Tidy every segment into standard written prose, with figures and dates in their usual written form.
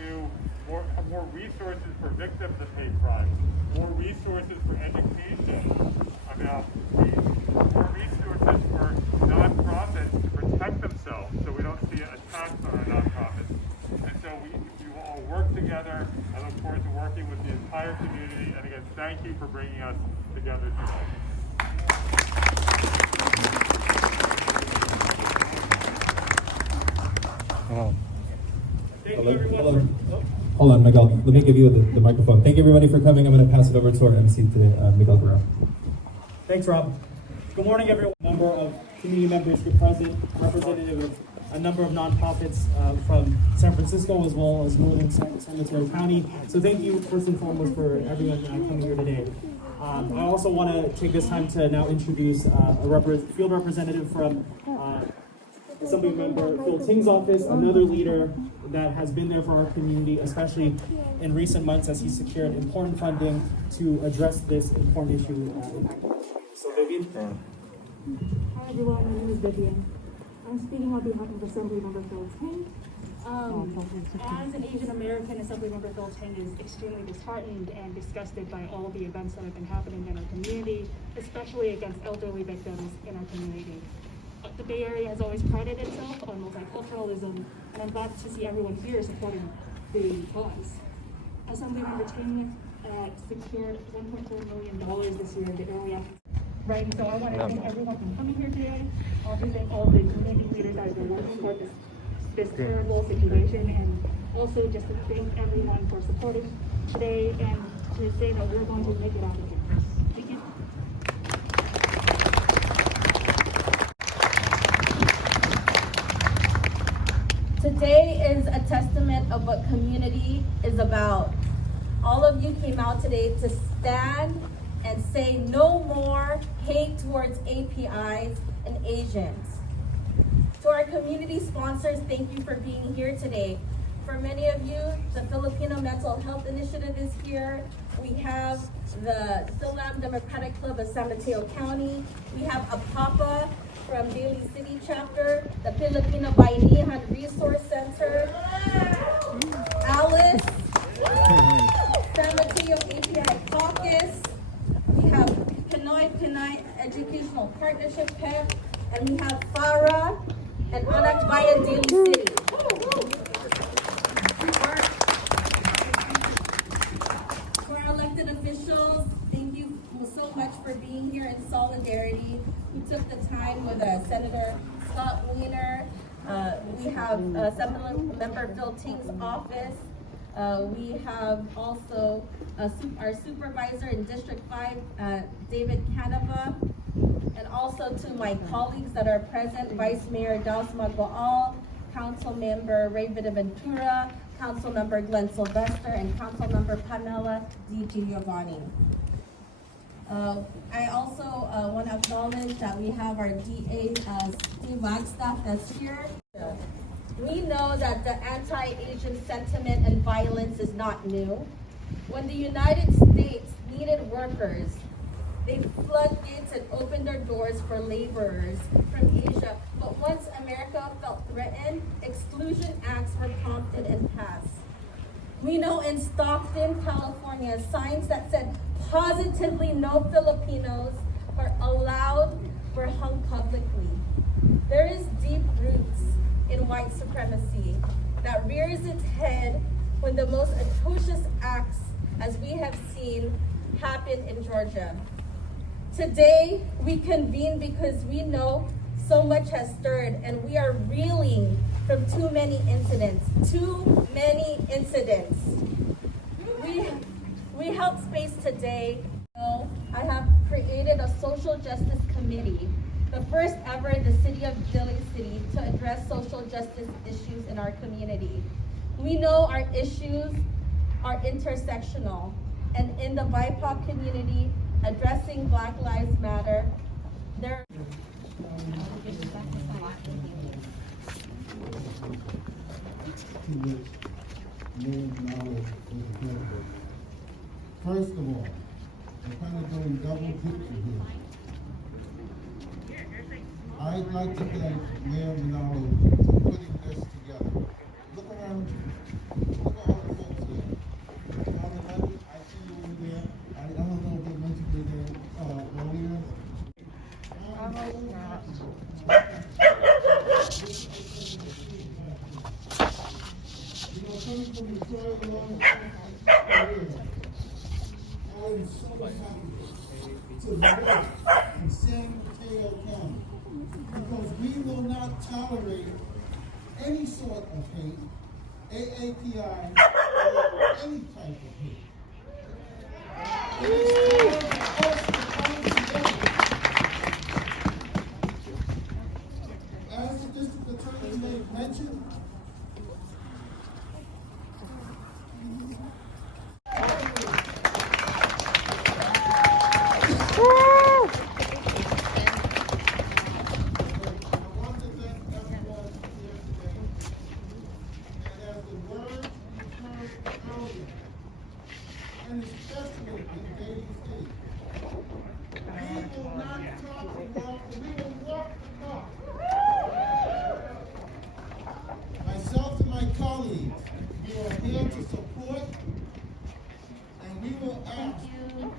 do more resources for victims of hate crimes, more resources for education, more resources for nonprofits to protect themselves so we don't see attacks on our nonprofits. And so we will all work together. I look forward to working with the entire community. And again, thank you for bringing us together today. Thank you, everyone. Hold on, Miguel. Let me give you the microphone. Thank you, everybody, for coming. I'm going to pass it over to our MC, to Miguel Guerrero. Thanks, Rob. Good morning, everyone. A number of community members here present, representative of a number of nonprofits from San Francisco as well as northern San Mateo County. So thank you, first and foremost, for everyone coming here today. I also want to take this time to now introduce a field representative from Assemblymember Phil Ting's office, another leader that has been there for our community, especially in recent months as he secured important funding to address this important issue. So Vivian. Hi everyone, my name is Vivian. I'm speaking on behalf of Assemblymember Phil Ting. As an Asian American, Assemblymember Phil Ting is extremely disheartened and disgusted by all the events that have been happening in our community, especially against elderly victims in our community. The Bay Area has always prided itself on multiculturalism, and I'm glad to see everyone here supporting the cause. Assemblymember Ting secured $1.4 million this year in the early access. Right, so I want to thank everyone for coming here today. I want to thank all the community leaders that have been working for this terrible situation, and also just to thank everyone for supporting today and to say that we're going to make it out of here. Thank you. Today is a testament of what community is about. All of you came out today to stand and say no more hate towards APIs and Asians. To our community sponsors, thank you for being here today. For many of you, the Filipino Mental Health Initiative is here. We have the Silam Democratic Club of San Mateo County. We have Apapa from Daly City Chapter, the Filipino Bayanihan Resource Center, Alice, San Mateo API Caucus. We have Pinoy Pinay Educational Partnership PEP, and we have Farah and Anak Bayan Daly City. For our elected officials, thank you so much for being here in solidarity. We took the time with Senator Scott Wiener. We have Assemblymember Phil Ting's office. We have also our supervisor in District 5, David Canova, and also to my colleagues that are present, Vice Mayor Dausma Goal, Council Member Ray Ventura, Council Member Glenn Sylvester, and Council Member Pamela D. Giovanni. I also want to acknowledge that we have our DA, Steve Wagstaff, that's here. We know that the anti-Asian sentiment and violence is not new. When the United States needed workers, they flooded gates and opened their doors for laborers from Asia. But once America felt threatened, exclusion acts were prompted and passed. We know in Stockton, California, signs that said positively no Filipinos were allowed were hung publicly. There is deep roots in white supremacy that rears its head when the most atrocious acts, as we have seen, happen in Georgia. Today, we convene because we know so much has stirred and we are reeling from too many incidents. We held space today. I have created a social justice committee, the first ever in the city of Daly City, to address social justice issues in our community. We know our issues are intersectional, and in the BIPOC community, addressing Black Lives Matter, there First of all, I'm kind of doing double picture here. I'd like to thank Mayor Manalo for putting this together. Look around you. Look at all long career, I am so happy to live in San Mateo County because we will not tolerate any sort of hate, AAPI, or any type of hate. It is time for us to come together. As the district attorney made mention, and especially in Daly City. We will not talk the walk, we will walk the talk. Myself and my colleagues, we are here to support, and we will ask for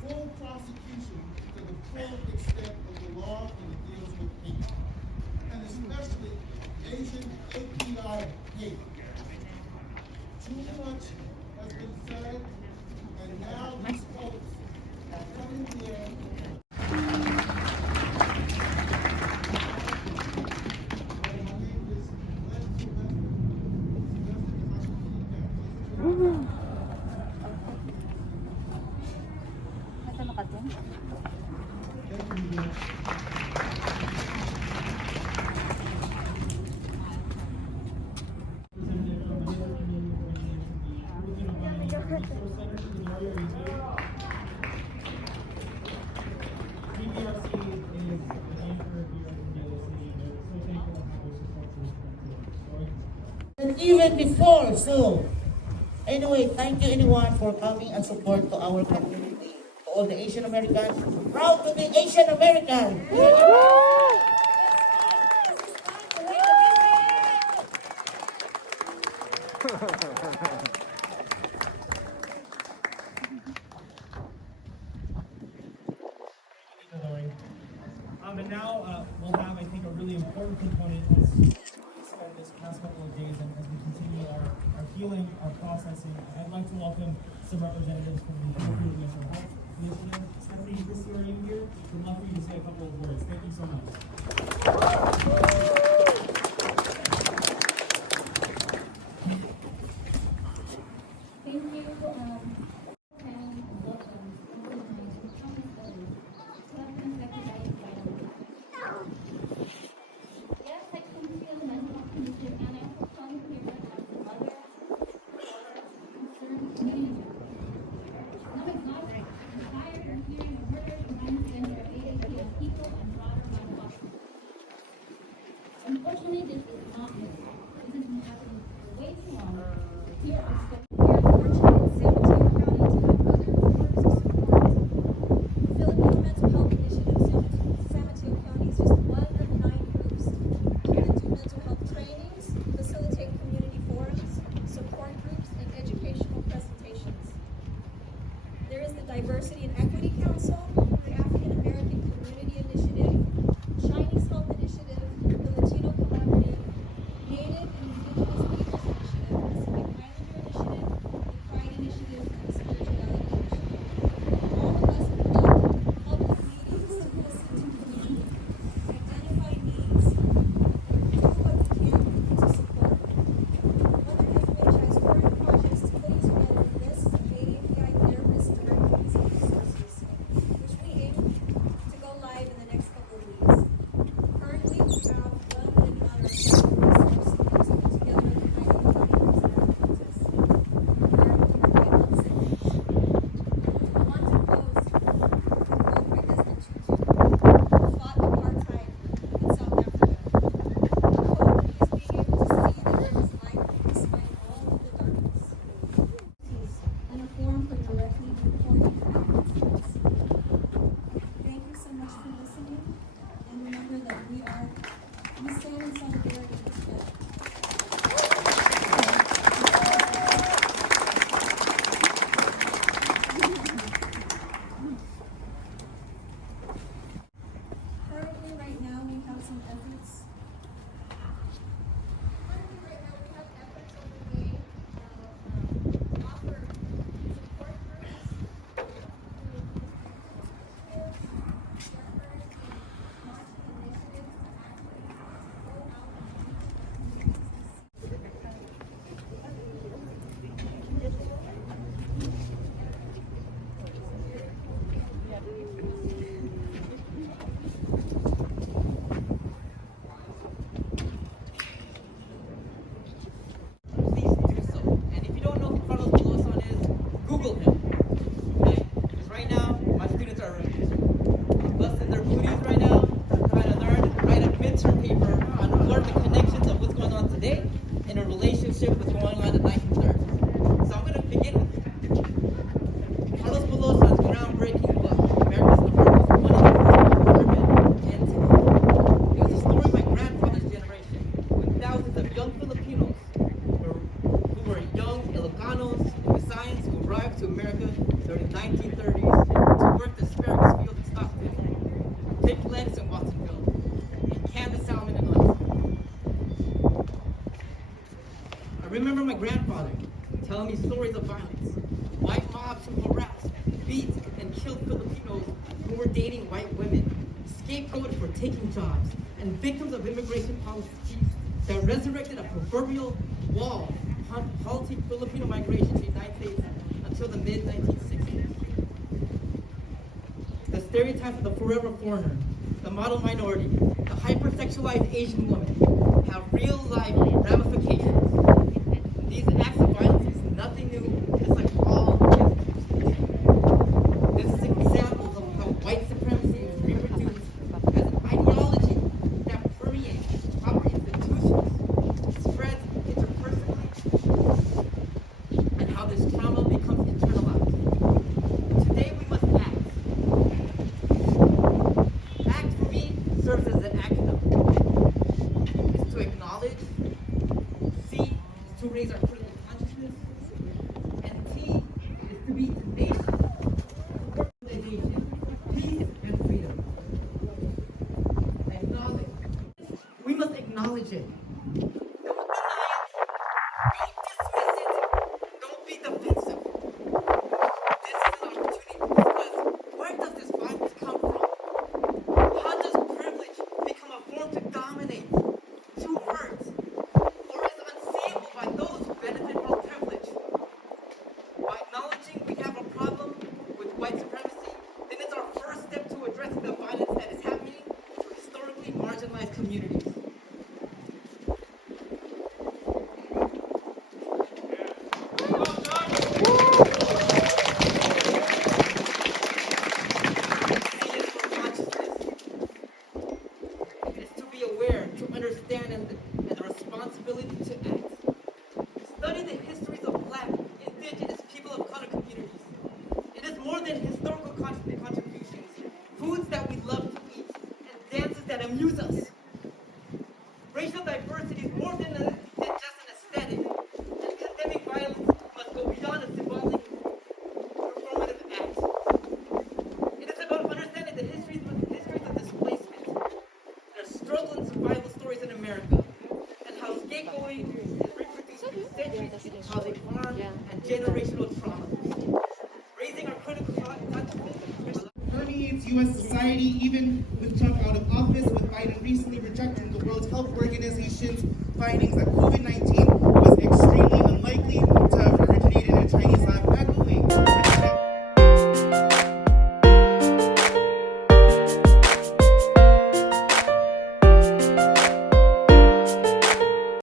full prosecution to the full extent of the law when it deals with hate, and especially Asian API hate. Too much has been said, and now these folks are coming here. And even before, so anyway, thank you anyone for coming and support to our community, to all the Asian Americans. Proud to be Asian American. And now we'll have, I think, a really important component as we spend this past couple of days and as we continue our healing, our processing. I'd like to welcome some representatives from the European Mental Health Initiative. Stephanie, is this your name here? We'd love for you to say a couple of words. Thank you so much. Thank you. Yes, I can feel the mental health condition, and I also come here as a mother, concerned teenager. I'm exhausted. I'm tired of hearing the murders and violence against our AAPI people and broader mental health. Unfortunately, this is not new. This has been happening for way too long. Here are so We are fortunate in San Mateo County to have other forms of support. Filipino Mental Health Initiative San Mateo County is just one of 9 groups that do mental health trainings, facilitate community forums, support groups, and educational presentations. There is the Diversity and Equity Council, the African American Community Initiative, Chinese Health Initiative, the Latino Collaborative, Native and Indigenous Leaders Initiative, Pacific Islander Initiative, the Pride Initiative, and the Spirituality Initiative. All of us meet public meetings to listen to community, identify needs, and do what we can to support. Another FHI's current project is putting together lists of AAPI therapists' directories and resources, which we America during the 1930s to work the asparagus field in Stockton, pick lettuce in Watsonville, and can the salmon in London. I remember my grandfather telling me stories of violence, white mobs who harassed, beat, and killed Filipinos who were dating white women, scapegoated for taking jobs, and victims of immigration policies that resurrected a proverbial wall halting Filipino migration to the United States until the mid-1960s. The stereotypes of the forever foreigner, the model minority, the hypersexualized Asian woman have real-life ramifications. These acts of violence is nothing new, it's like all this is examples of how white supremacy is reproduced as an ideology that permeates our institutions, spreads interpersonally, and how this trauma becomes internalized. Today we must act. Act for me serves as an acronym. It's to acknowledge, C is to raise our critical consciousness, and T is to be tenacious. Peace and freedom. Acknowledge. We must acknowledge it. Don't deny it. Don't dismiss it. Don't be defensive. This is an opportunity to discuss, where does this violence come from? How does privilege become a form to dominate, to hurt, or is unseeable by those who benefit from privilege? By acknowledging we have a problem with white supremacy, then it's our first step to addressing the violence that is happening to historically marginalized communities. C is for consciousness. It is to be aware, to understand, and the responsibility to act. Study the histories of Black, Indigenous, people of color communities. It is more than historical contributions, foods that we love to eat, and dances that amuse us. Racial diversity is more than just an aesthetic, and condemning violence must go beyond a symbolic performative act. It is about understanding the histories of displacement, the struggle and survival stories in America, and how scapegoating is reproduced through centuries, causing harm and generational trauma. Raising our critical consciousness permeates U.S. society, even with Trump out of office, with Biden recently rejecting the World Health Organization's findings that COVID-19 was extremely unlikely to